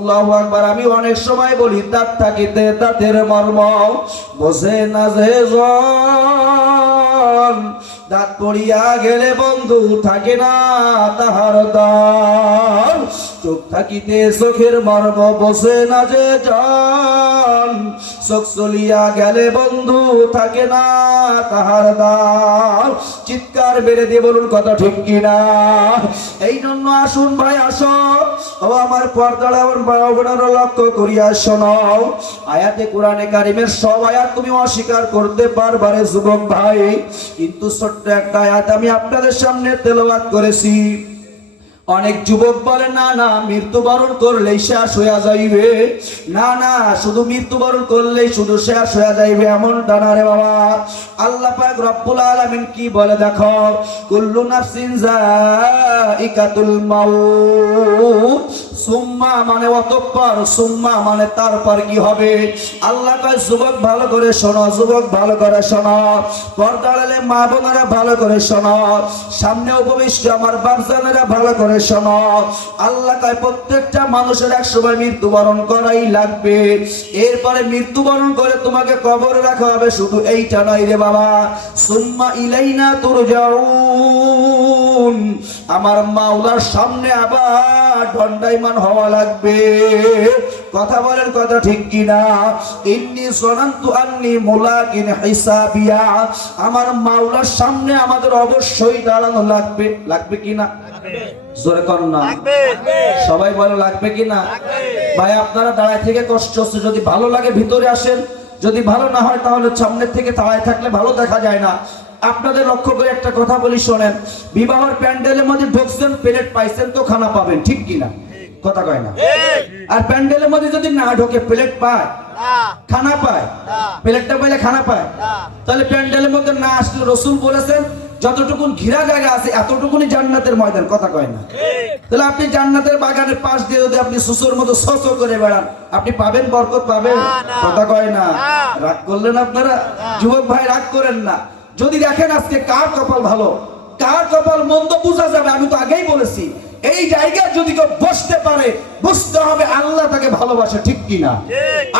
আল্লাহু আকবার। আমি অনেক সময় বলি দাঁত থাকিতে দাঁতের মর্ম বোঝে না যে জন, দাঁত পড়িয়া গেলে বন্ধু থাকে না তাহার দান, চোখ থাকিতে চোখের মর্ম বোঝে না যে জন, চোখ চলিয়া গেলে বন্ধু থাকে না তাহার দান। চিৎকার বেড়ে দিয়ে বলুন কথা ঠিক কিনা? এই জন্য আসুন ভাই আসো, ও আমার পর্দার বোনেরা লক্ষ্য করিয়া শোনো, আয়াতে কোরআনে কারিমের সব আয়াত তুমি অস্বীকার করতে পারবারে যুবক ভাই, কিন্তু ছোট্ট একটা আয়াত আমি আপনাদের সামনে তেলাওয়াত করেছি। অনেক যুবক বলে না না মৃত্যুবরণ করলেই শেষ হয়ে যাইবে, না না শুধু মৃত্যুবরণ করলেই শুধু শেষ হয়ে যাইবে এমনটা না রে বাবা। আল্লাহ পাক রব্বুল আলামিন কি বলে দেখো, কুল্লু নাফসিন যায়িকাতুল মাউত, সুম্মা মানে অতঃপর, সুম্মা মানে তারপর কি হবে। আল্লাহ কয় যুবক ভালো করে শোনো, যুবক ভালো করে শোনো, পর্দালে মা বোনেরা ভালো করে শোনো, সামনে উপবিষ্ট আমার বাপজানেরা ভালো করে শোনো। আল্লাহ কয় প্রত্যেকটা মানুষের এক সময় মৃত্যুবরণ করাই লাগবে, এরপরে মৃত্যুবরণ করে তোমাকে কবরে রাখা হবে। শুধু এইটা নয় রে বাবা, সুম্মা ইলাইনা তুরজাউন, আমার মাওলার সামনে আবার দণ্ডায়মান হওয়া লাগবে। কথা বলেন কথা ঠিক কিনা? ইন্নী যানানতু আন্নী মুলাকিন হিসাবিয়া, আমার মাওলার সামনে আমাদের অবশ্যই দাঁড়ানো লাগবে। লাগবে কিনা? জোরে কর না, সবাই বলে লাগবে কিনা? ভাই আপনারা দাঁড়ায় থেকে কষ্ট হচ্ছে, যদি ভালো লাগে ভিতরে আসেন, যদি ভালো না হয় তাহলে সামনের থেকে দাঁড়ায় থাকলে ভালো দেখা যায় না। আপনাদের লক্ষ্য করে একটা কথা বলি শোনেন, বিবাহের প্যান্ডেলের মধ্যে ঢুকছেন, প্লেট পাইছেন তো খানা পাবেন, ঠিক কিনা? কথা কয় না? আর প্যান্ডেলের মধ্যে যদি না ঢোকে প্লেট পায়, খানা পায়, প্লেটটা পাইলে খানা পায়, তাহলে প্যান্ডেলের মধ্যে না আসলে রসুল বলেছেন যতটুকুন ঘিরা জায়গা আছে এতটুকুনি জান্নাতের ময়দান। কথা কয় না? তাহলে আপনি জান্নাতের বাগানের পাশ দিয়ে যদি আপনি সুসুর মতো সসো করে বেড়ান, আপনি পাবেন বরকত পাবেন? কথা কয় না? রাগ করলেন আপনারা? যুবক ভাই রাগ করেন না। যদি দেখেন আজকে কার কপাল ভালো কার কপাল মন্দ বোঝা যাবে। আমি তো আগেই বলেছি, এই জায়গায় যদি কেউ বসতে পারে বুঝতে হবে আল্লাহ তাকে ভালোবাসে, ঠিক কিনা?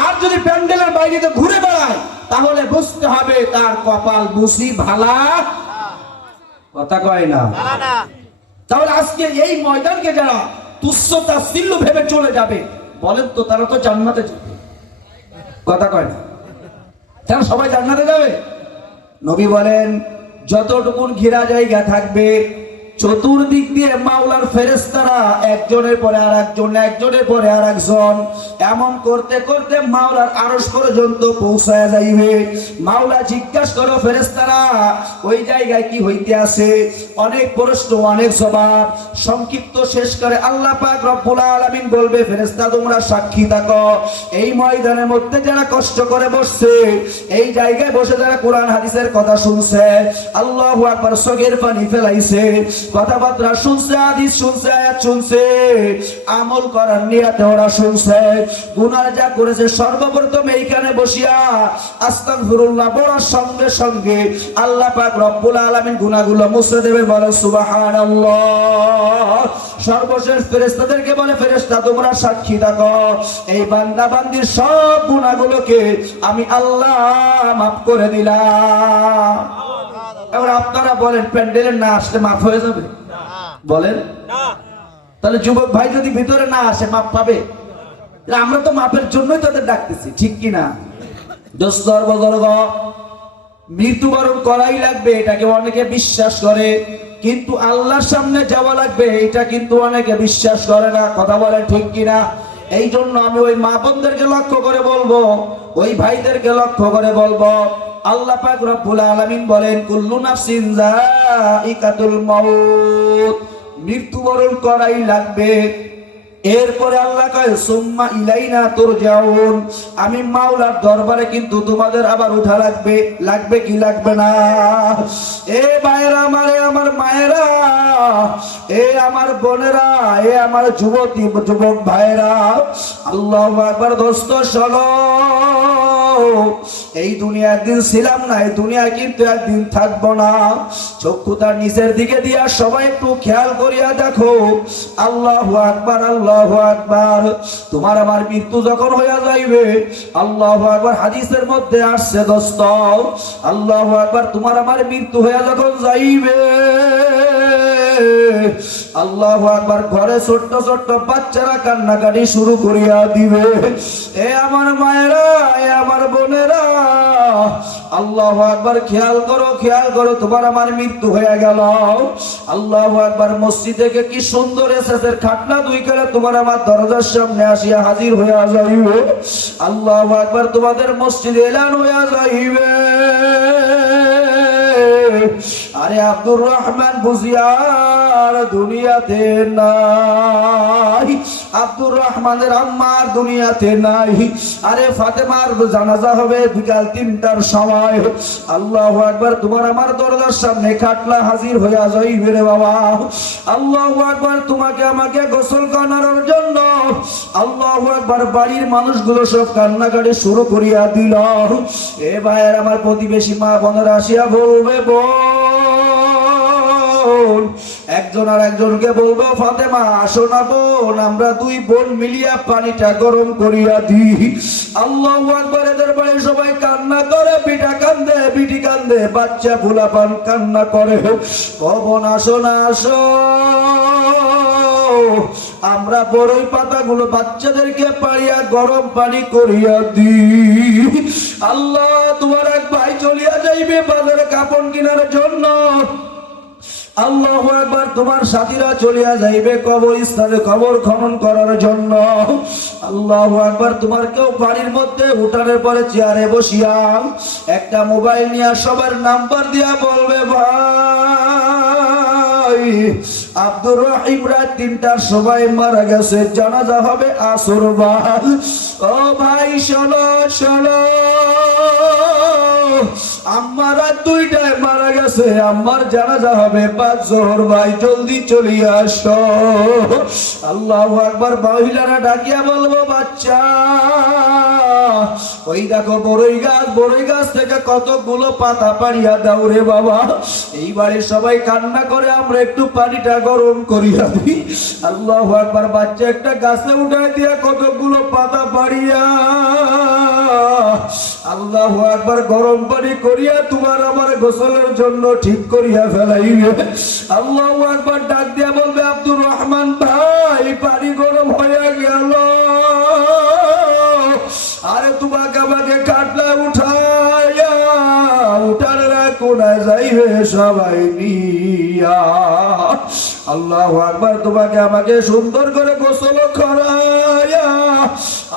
আর যদি প্যান্ডেলের বাইরে ঘুরে বেড়ায় তাহলে বুঝতে হবে তার কপাল বুঝি ভালা। কথা কয় না? তাহলে আজকে এই ময়দানকে যারা তুচ্ছ তাচ্ছিল্য ভেবে চলে যাবে, বলেন তো তারা তো জান্নাতে যাবে। কথা কয় না? তারা সবাই জান্নাতে যাবে? নবী বলেন যতটুকুন ঘেরা জায়গা থাকবে চতুর্দিক দিয়ে মাওলার ফেরেশতারা একজনের পরে আর একজন, একজনের পরে আর একজন, এমন করতে করতে মাওলার আরশ পর্যন্ত পৌঁছায় যাইবে। মাওলা জিজ্ঞাসা করো ফেরেশতারা ওই জায়গায় কি হইতে আছে? অনেক প্রশ্ন অনেক জবাব, সংক্ষিপ্ত শেষ করে আল্লাহ পাক রব্বুল আলামিন বলবে ফেরেশতা তোমরা সাক্ষী থাকো, এই ময়দানের মধ্যে যারা কষ্ট করে বসছে, এই জায়গায় বসে যারা কোরআন হাদিসের কথা শুনছে, আল্লাহু আকবার চোখের পানি ফেলাইছে, কথাবার্তা শুনছে, হাদিস শুনছে, আয়াত শুনছে, আমল করার নিয়তে ওরা শুনছে, গুনাহ যা করেছে সর্বপ্রথম এইখানে বসিয়া আস্তাগফিরুল্লাহ বলার সঙ্গে সঙ্গে আল্লাহ পাক রব্বুল আলামিন গুনাহগুলো মুছে দেবে। বলে সুবহানাল্লাহ। সর্বশেষ ফেরেশতাদেরকে বলে ফেরেশতা তোমরা সাক্ষী থাকো, এই বান্দা বান্দির সব গুনাহগুলোকে আমি আল্লাহ মাফ করে দিলাম। এবার আপনারা বলেন প্যান্ডেলে না আসলে মাফ হয়ে যাবে? বলেন না। তাহলে যুবক ভাই যদি ভিতরে না আসে মাফ পাবে? আমরা তো মাফের জন্যই তাদের ডাকতেছি, ঠিক কিনা? মৃত্যুবরণ করাই লাগবে এটাকে অনেকে বিশ্বাস করে, কিন্তু আল্লাহর সামনে যাওয়া লাগবে এটা কিন্তু অনেকে বিশ্বাস করে না। কথা বলেন ঠিক কিনা? এই জন্য আমি ওই মা বোনদেরকে লক্ষ্য করে বলবো, ওই ভাইদেরকে লক্ষ্য করে বলবো, আল্লাহ পাক রব্বুল আলামিন বলেন কুল্লু নাফসিন যায়িকাতুল মাউত, মৃত্যুবরণ করাই লাগবে। এরপরে আল্লাহ কয় সুম্মা ইলাইনা তুরজাউন, আমি মাওলার দরবারে কিন্তু তোমাদের আবার উঠা লাগবে। লাগবে কি লাগবে না? এ ভাইরা আমারে, আমার মায়েরা, এ আমার বোনেরা, এ আমার যুবতী যুবক ভাইরা, আল্লাহু আকবার। দোস্ত শোনো, এই দুনিয়া একদিন ছিলাম না, এই দুনিয়া কিন্তু একদিন থাকবো না। চক্ষু তার নিচের দিকে দিয়া সবাই একটু খেয়াল করিয়া দেখো। আল্লাহু আকবার, আল্লাহু আকবার। তোমার আমার মৃত্যু যখন হইয়া যাইবে, আল্লাহু আকবার, হাদিসের মধ্যে আসছে দোস্ত, আল্লাহু আকবার, তোমার আমার মৃত্যু হইয়া যখন যাইবে, আল্লাহু আকবার, ঘরে ছোট্ট ছোট্ট বাচ্চারা কান্নাকাটি শুরু করিয়া দিবে। এ আমার মায়েরা, এ আমার বোনেরা, আল্লাহু আকবার, খেয়াল করো, খেয়াল করো, তোমার আমার মৃত্যু হয়ে গেল। আল্লাহু আকবার, মসজিদ থেকে কি সুন্দর এসেছে খাটনা দুই করে তোমার আমার দরজার সামনে আসিয়া হাজির হইয়া যাইবে। আল্লাহু আকবার, তোমাদের মসজিদে এলান হইয়া যাইবে, আরে আব্দুর রহমান বুঝিয়ার দুনিয়াতে নাই, আব্দুর রহমানের আম্মার দুনিয়াতে নাই। আরে ফাতেমার জানাজা হবে বিকাল 3টার সময়। আল্লাহু আকবার, তোমার আমার দরজার সামনে খাটলা হাজির হইয়া যাইবে রে বাবা। আল্লাহু আকবার, তোমাকে আমাকে গোসল করানোর জন্য আল্লাহু আকবার, বাড়ির মানুষগুলো সব কান্নাকাটি শুরু করিয়া দিল। এ ভাইয়ের আমার প্রতিবেশী মা বোনেরা আসিয়া বলবে, বোন, একজন আর একজনকে বলবো, ফাতেমা আসো না বোন, আমরা দুই বোন মিলিয়া পানিটা গরম করিয়া দিই। আল্লাহু আকবার, এদের বাড়ি সবাই কান্না করে, বিটা কান্দে, বিটি কান্দে, বাচ্চা ফুলাপান কান্না করে। ও বোন আসো না, আসো, আমরা বড়ই পাতাগুলো বাচ্চাদেরকে পাড়িয়া গরম পানি করিয়া দিই। আল্লাহ, তোমার এক ভাই চলিয়া যাইবে বাজারে কাপড় কেনার জন্য। আল্লাহু আকবার, তোমার সাথীরা চলিয়া যাইবে কবরস্থানে কবর খনন করার জন্য। আল্লাহু আকবার, তোমার কেউ বাড়ির মধ্যে উঠানের পরে চেয়ারে বসিয়া একটা মোবাইল নিয়ে সবার নাম্বার দিয়া বলবে, ভাই আব্দুর রহিম রাত 3টার সময় মারা গেছে, জানাজা হবে আসর বাদ। ও ভাই শোনো, শোনো, আম্মার রাত 2টায় মারা গেছে, আম্মার জানাজা হবে 5 জোহর, ভাই জলদি চলিয়া আসো। আল্লাহু আকবার, মহিলারা ডাকিয়া বলবো, বাচ্চা ওই দেখো বড়ই গাছ, বড়ই গাছ থেকে কতগুলো পাতা পাড়িয়া দাও রে বাবা। এই বাড়ির সবাই কান্না করে, আমরা একটু পানিটা গরম করিয়া দিই। আল্লাহু আকবার, বাচ্চা একটা গাছে উঠায় দিয়া কতগুলো পাতা পাড়িয়া আল্লাহু আকবার গরম পানি করিয়া তোমার আমার গোসলের জন্য ঠিক করিয়া ফেলাইবে। আল্লাহু আকবার, ডাক দিয়া বলবে, আব্দুর রহমান ভাই পানি গরম হয়ে গেল, আরে তোমাকে আমাকে কাটলা উঠাইয়া উঠানের কোনায় যাইবে সবাই নিয়া। আল্লাহু আকবার, তোমাকে আমাকে সুন্দর করে গোসল করাইয়া,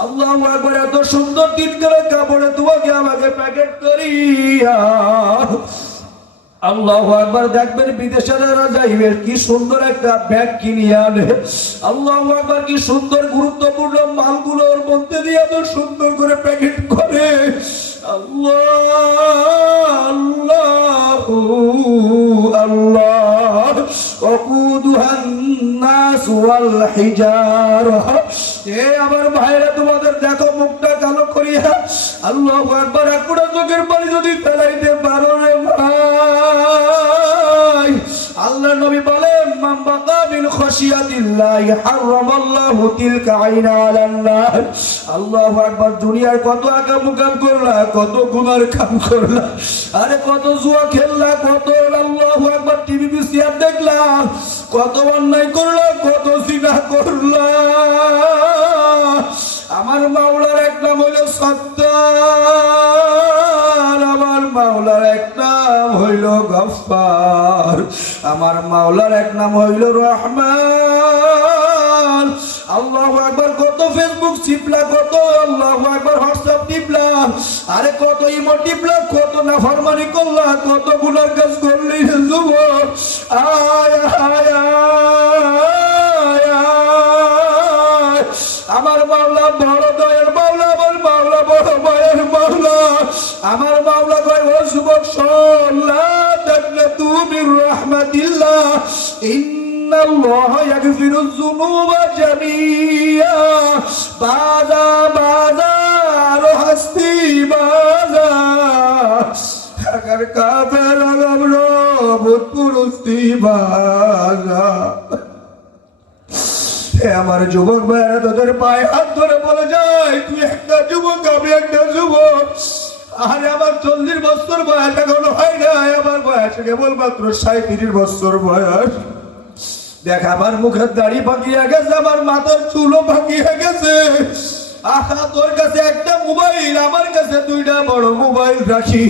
আল্লাহু আকবার, এত সুন্দর দিন করে কাপড়ে তোমাকে আমাকে প্যাকেট করিয়া, আল্লাহু আকবার, দেখবেন বিদেশেরা যাইবে কি সুন্দর একটা ব্যাগ কিনিয়া আনে। আল্লাহু আকবার, কি সুন্দর গুরুত্বপূর্ণ মালগুলোর মধ্যে দিয়ে এত সুন্দর করে প্যাকেট করে। আল্লাহ আল্লাহ আল্লাহ, ওয়াকুদুহান নাস ওয়াল হিজারা। এ আমার ভাইরা, তোমাদের দেখো মুখটা কালো করিয়া আল্লাহু আকবার, একটা চোখের পানি যদি ফেলাইতে পারো রে ভাই। আল্লাহ নবী বলেন, মান বাকা মিন খাশিয়াতিল্লাহি হারামাল্লাহু তিলকা আইনা আলান নার। আল্লাহু আকবার, দুনিয়ার কত আকাম করলা, কত গুনার কাম করলা, আরে কত জুয়া খেললা, কত আল্লাহু আকবার টিভি বিসিআর দেখলা, কত অন্যায় করলা, কত জিনা করলা। আমার মাওলার এক নাম হইল সত্তার, আমার মাওলার এক নাম হইল গফফার, আমার মাওলার এক নাম হইল রহমান। আল্লাহু আকবার, কত ফেসবুক টিপলা, কত আল্লাহু আকবার হোয়াটসঅ্যাপ টিপলা, আরে কত ইমো টিপলা, কত নাফরমানি করলা, কত গুনার কাজ করলি যুবক। আয় আয় আমার মাওলা বড় দয়ার মাওলা, আমার মাওলা বড় ভয়ের মাওলা। আমার মাওলা কয়, ও যুবক শোন, লা তাকনাতু মির রাহমাতিল্লাহ, ইন্নাল্লাহা ইয়াগফিরুয যুনুবা জামিয়া। বাজা বাজা আরো হাসতি বাজা, কুরসিবানা। হে আমার যুবক ভাইরা, তোদের পায়ে হাত ধরে বলে যায়, তুই একটা যুবক, আমি একটা যুবক। আরে আমার 40 বছর বয়স এখনো হয় না, আমার বয়স কেবলমাত্র 37 বছর বয়স। দেখ আমার মুখের দাড়ি পাকিয়ে গেছে, আমার মাথার চুলও পাকিয়ে গেছে। আহা, তোর কাছে একটা মোবাইল, আমার কাছে 2টা বড় মোবাইল রাখি।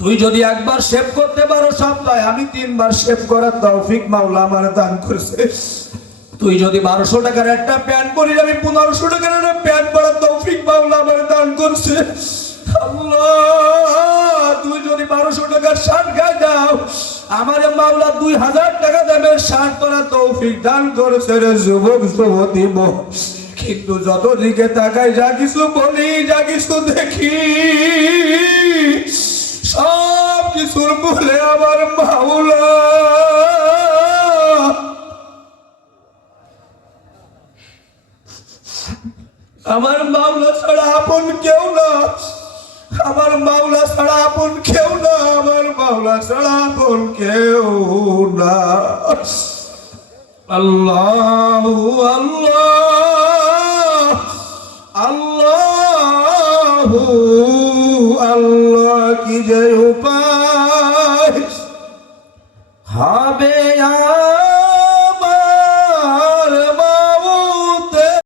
তুই যদি একবার সেভ করতে পারো সপ্তাহে, আমি 3 বার সেভ করার তৌফিক মাওলা আমার দান করেছে। তুই যদি 1200 টাকার একটা প্যান্ট পরিস, আমি 1500 টাকার একটা প্যান্ট পরার তৌফিক মাওলা আমার দান করছে। আল্লাহ, তুই যদি 1200 টাকার শার্ট গায়ে দাও, আমার মাওলা 2000 টাকা দামের শার্ট পরার তৌফিক দান করেছে রে যুবক যুবতী। কিন্তু যত দিকে তাকাই, যা কিছু বলি, যা কিছু দেখি, সব কিছুর বলে আমার মাওলা। আমার মাওলা ছাড়া আপন কেউ না, আমার মাওলা ছাড়া আপন কেউ না, আমার মাওলা ছাড়া আপন কেউ না। আল্লাহু আল্লাহ।